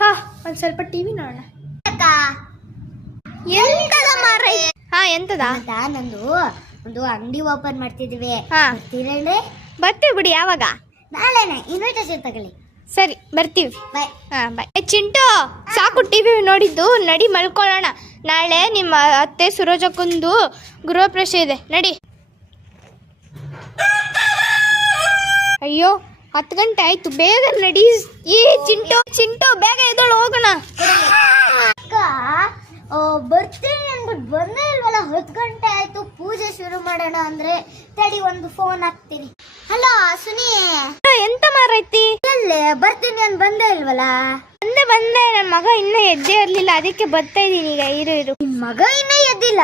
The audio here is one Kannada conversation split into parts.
ಹಾ ಒಂದ್ ಸ್ವಲ್ಪ ಟಿವಿ ನೋಡೋಣ. ಎಂತದ ನಂದು ಒಂದು ಅಂಗಡಿ ಓಪನ್ ಮಾಡ್ತಿದ್ವಿ. ಬರ್ತೀವಿ ಬಿಡಿ. ಯಾವಾಗ? ನಾಳೆನೆ. ಇನ್ವಿಟೇಷನ್ ತಗೊಳ್ಳಿ. ಸರಿ ಬರ್ತೀವಿ. ಬಾಯ್. ಬಾಯ್. ಚಿಂಟು ಸಾಕು ಟಿವಿ ನೋಡಿದ್ದು, ನಡಿ ಮಲ್ಕೊಳ್ಳೋಣ. ನಾಳೆ ನಿಮ್ಮ ಅತ್ತೆ ಸುರೋಜಕ್ಕಂದು ಗೃಹ ಪ್ರವೇಶ ಇದೆ, ನಡಿ. ಅಯ್ಯೋ 10 ಗಂಟೆ ಆಯ್ತು, ಬೇಗ ನಡಿ. ಈ ಚಿಂಟು ಬೇಗ ಎದ್ದಳು, ಹೋಗೋಣ. ಅಕ್ಕ ಬರ್ತೀನಿ ಅಂದ್ಬಿಟ್ಟು ಬಂದೇ ಇಲ್ವಲ್ಲ. 10 ಗಂಟೆ ಆಯ್ತು, ಪೂಜೆ ಶುರು ಮಾಡೋಣ ಅಂದ್ರೆ ತಡಿ ಒಂದು ಫೋನ್ ಹಾಕ್ತೀನಿ. ಹಲೋ ಸುನಿ, ಎಂತ ಮಾರೈತಿ? ಎಲ್ಲೇ ಬರ್ತೀನಿ ಅಂತ ಬಂದೇ ಇಲ್ವಲ್ಲ. ಬಂದೆ ನನ್ನ ಮಗ ಇನ್ನೂ ಎದ್ದೇ ಇರ್ಲಿಲ್ಲ, ಅದಕ್ಕೆ ಬರ್ತಾ ಇದೀನಿ ಈಗ. ಇರು. ನಿನ್ ಮಗ ಇನ್ನೂ ಎದ್ದಿಲ್ಲ?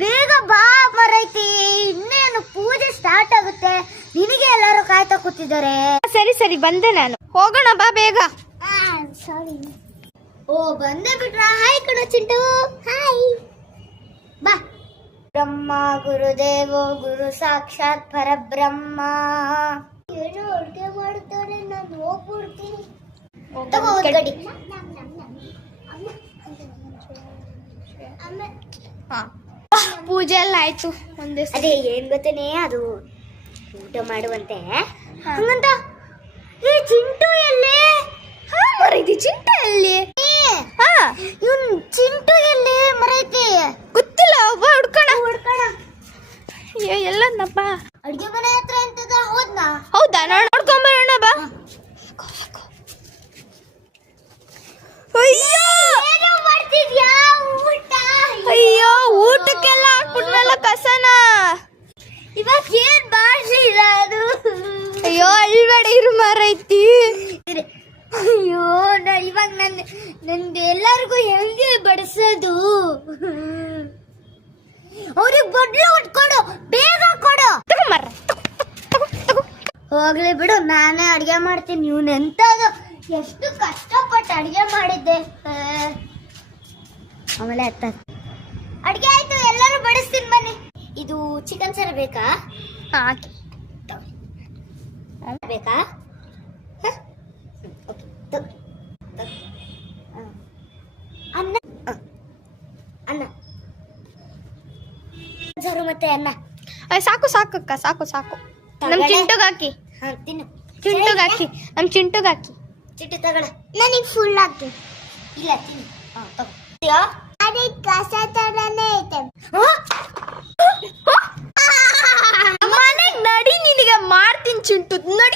ಬೇಗ ಬಾ ಮರೈತಿ, ಇನ್ನೇನು ಪೂಜೆ ಸ್ಟಾರ್ಟ್ ಆಗುತ್ತೆ. ನಿನಗೆ ಎಲ್ಲರೂ ಕಾಯ್ತಾ ಕೂತಿದ್ದಾರೆ. ಸರಿ ಬಂದೆ ನಾನು. ಹೋಗೋಣ ಬಾ ಬೇಗ. ಸಾರಿ. ಓ ಬಂದೆ ಬಿಟ್ರ? ಹಾಯ್ ಕಣ ಚಿಂಟು. ಹಾಯ್ ಬಾ. ಬ್ರಹ್ಮ ಗುರುದೇವೋ ಗುರು ಸಾಕ್ಷಾತ್ ಪರಬ್ರಹ್ಮ. ಏನೋ ಅಡುಗೆ ಮಾಡ್ತಾರೆ, ನಾನು ಹೋಗ್ಬಿಡ್ತೀನಿ. ತಗೋ ಗಡಿ. ಪೂಜೆ ಎಲ್ಲ ಆಯ್ತು. ಒಂದೇ ಅದೇ ಏನ್ ಗೊತ್ತೇನೆ, ಅದು ಊಟ ಮಾಡುವಂತೆ ಹಂಗಂತ. ಈ ಚಿಂಟು ಎಲ್ಲಿ? ಚಿಂಟು ಎಲ್ಲಿ? ಇವನ್ ಚಿಂಟು ಎಲ್ಲಿ ಮರೈತಿ? ಗೊತ್ತಿಲ್ಲ, ಒಬ್ಬ ಹುಡ್ಕೋಣ. ಎಲ್ಲನ್ನಪ್ಪ? ಅಡ್ಗೆ ಮನೆ ಹತ್ರ ಎಂತದ ಹೋದ್ನಾ? ಹೌದಾ, ನೋಡ್ಕೊಂಬರೋಣ ಬಾ. ಏನು ಮಾಡ್ತಿದ್ಯಾ? ಊಟ? ಅಯ್ಯೋ ಊಟಕ್ಕೆಲ್ಲ ಹಾಕ್ಬಿಟ್ನಲ್ಲ ಕಸನ. ಇವಾಗ ಏನ್ ಮಾಡ್ಲಿ ನಾನು? ಅಯ್ಯೋ ಅಳ್ಬೇಡ, ಇರು ಮಾರೈತಿ. ಅಯ್ಯೋ ಇವಾಗ ನಂದು ಎಲ್ಲರಿಗೂ ಹೆಂಗೆ ಬಡಿಸೋದು? ಅವ್ರಿಗೆ ಬಡ್ಲು ಕೊಡು, ಬೇಗ ಕೊಡು. ಹೋಗ್ಲಿ ಬಿಡು, ನಾನೇ ಅಡ್ಗೆ ಮಾಡ್ತೀನಿ. ಇವ್ನೆಂತದು ಎಷ್ಟು ಕಷ್ಟಪಟ್ಟು ಅಡ್ಗೆ ಮಾಡಿದ್ದೆ. ಆಮೇಲೆ ಅಡ್ಗೆ ಆಯ್ತು, ಎಲ್ಲರೂ ಬಡಿಸ್ತೀನಿ ಬನ್ನಿ. ಇದು ಚಿಕನ್ ಸಾರು ಬೇಕಾ? ಹಾಕಿ ಬೇಕಾ? ಅನ್ನ ಅನ್ನ ಸಾರು ಮತ್ತೆ ಅನ್ನ. ಸಾಕಕ್ಕ, ಸಾಕು. ನಮ್ ಚಿಂಟುಗ್ ಹಾಕಿ. ತಿನ್ನು. ಚಿಂಟುಗ್ ಹಾಕಿ. ಚಿಟ್ಟು ತಗೊಳ. ನನಗೆ ಫುಲ್ ಹಾಕಿ. ಇಲ್ಲ ತಿನ್ನು. ತಗೋ. ಅದೇ ಕಸ ತರನೇ ಐತೆ. ಮನೆಗ್ ನಡಿ, ನಿನಗೆ ಮಾಡ್ತೀನಿ ಚಿಂಟು, ನಡಿ.